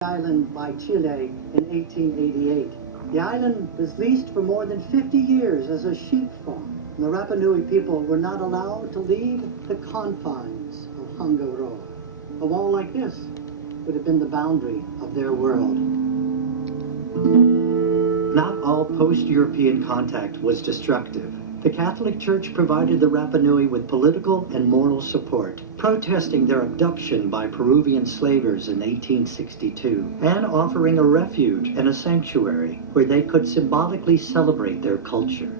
island by Chile in 1888. The island was leased for more than 50 years as a sheep farm. And the Rapa Nui people were not allowed to leave the confines of Hangaro. A wall like this would have been the boundary of their world. Not all post-European contact was destructive. The Catholic Church provided the Rapa Nui with political and moral support, protesting their abduction by Peruvian slavers in 1862, and offering a refuge and a sanctuary where they could symbolically celebrate their culture.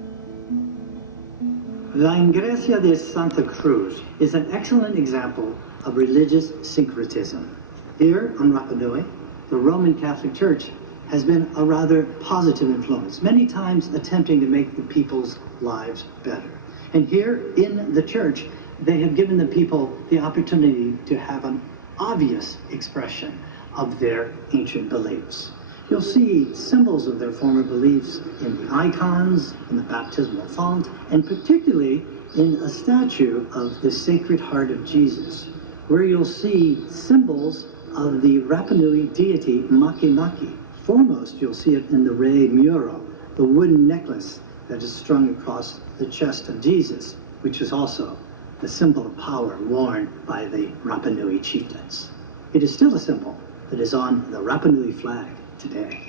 La Iglesia de Santa Cruz is an excellent example of religious syncretism. Here on Rapa Nui, the Roman Catholic Church has been a rather positive influence, many times attempting to make the people's lives better. And here in the church, they have given the people the opportunity to have an obvious expression of their ancient beliefs. You'll see symbols of their former beliefs in the icons, in the baptismal font, and particularly in a statue of the Sacred Heart of Jesus, where you'll see symbols of the Rapa Nui deity Maki Maki. Foremost, you'll see it in the Rei Muro, the wooden necklace that is strung across the chest of Jesus, which is also the symbol of power worn by the Rapa Nui chieftains. It is still a symbol that is on the Rapa Nui flag today.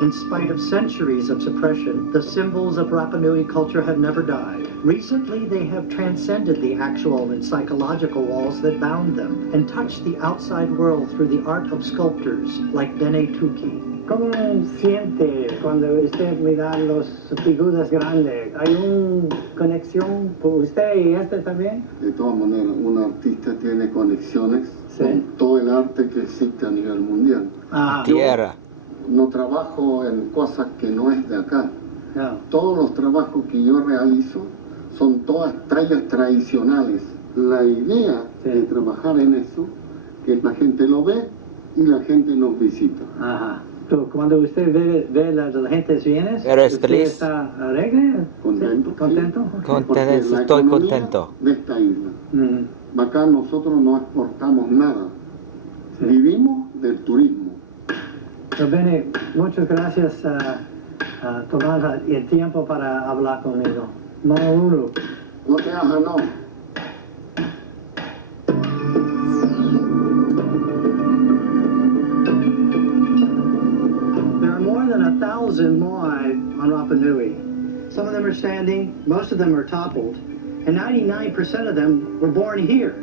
In spite of centuries of suppression, the symbols of Rapa Nui culture have never died. Recently, they have transcended the actual and psychological walls that bound them and touched the outside world through the art of sculptors like Bene Tuki. ¿Cómo siente cuando usted mira los figuras grandes? ¿Hay una conexión por usted y este también? De todas maneras, un artista tiene conexiones con todo el arte que existe a nivel mundial. Tierra. No trabajo en cosas que no es de acá. No. Todos los trabajos que yo realizo son todas tallas tradicionales. La idea de trabajar en eso, que la gente lo ve y la gente nos visita. Ajá. Cuando usted ve la gente viene, ¿Eres ¿usted feliz? está alegre? Contento. ¿Sí? ¿Contento? Porque la Estoy economía contento. de esta isla. Acá nosotros no exportamos nada. Sí. Vivimos del turismo. Pero Bene, muchas gracias por tomar el tiempo para hablar conmigo. Mauro. No te hagas, no. There are more than 1,000 moai on Rapa Nui. Some of them are standing, most of them are toppled, and 99% of them were born here,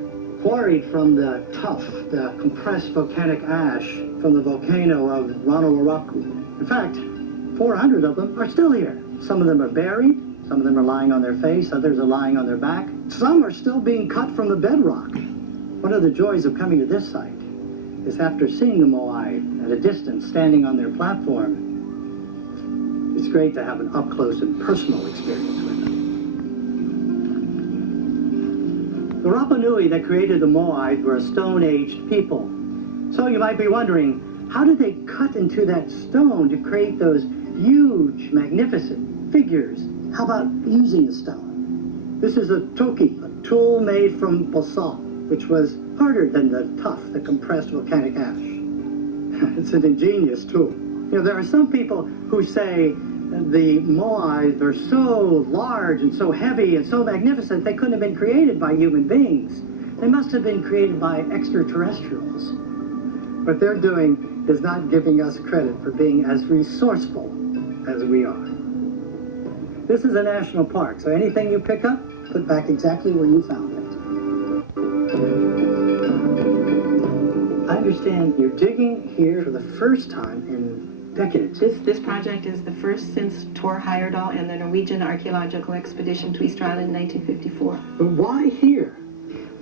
quarried from the tuff, the compressed volcanic ash from the volcano of Ranawaraku. In fact, 400 of them are still here. Some of them are buried, some of them are lying on their face, others are lying on their back. Some are still being cut from the bedrock. One of the joys of coming to this site is after seeing the moai at a distance, standing on their platform, it's great to have an up-close and personal experience with them. The Rapa Nui that created the moai were a stone-aged people. So you might be wondering, how did they cut into that stone to create those huge, magnificent figures? How about using a stone? This is a toki, a tool made from basalt, which was harder than the tuff, the compressed volcanic ash. It's an ingenious tool. You know, there are some people who say the moai are so large and so heavy and so magnificent they couldn't have been created by human beings. They must have been created by extraterrestrials. What they're doing is not giving us credit for being as resourceful as we are. This is a national park, so anything you pick up, put back exactly where you found it. I understand you're digging here for the first time in decades. This project is the first since Tor Heyerdahl and the Norwegian archaeological expedition to Easter Island in 1954. But why here?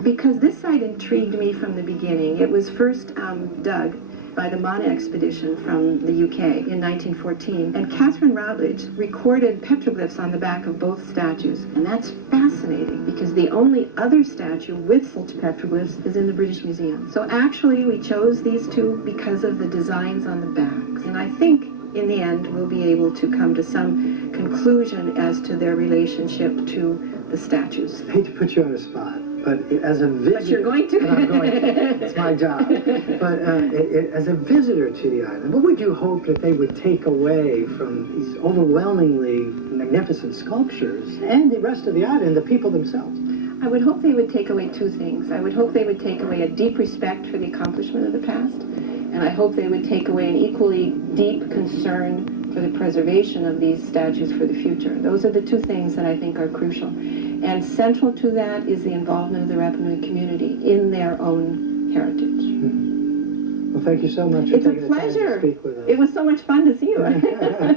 Because this site intrigued me from the beginning. It was first dug by the Mana expedition from the UK in 1914, and Catherine Routledge recorded petroglyphs on the back of both statues. And that's fascinating because the only other statue with such petroglyphs is in the British Museum. So actually we chose these two because of the designs on the backs. And I think in the end we'll be able to come to some conclusion as to their relationship to the statues. I hate to put you on the spot. But as a visitor, But you're going to. and I'm going to. It's my job. But as a visitor to the island, what would you hope that they would take away from these overwhelmingly magnificent sculptures and the rest of the island, the people themselves? I would hope they would take away two things. I would hope they would take away a deep respect for the accomplishment of the past, and I hope they would take away an equally deep concern for the preservation of these statues for the future. Those are the two things that I think are crucial. And central to that is the involvement of the Rapa Nui community in their own heritage. Well, thank you so much for It's a taking the time to pleasure. speak with us. It was so much fun to see you.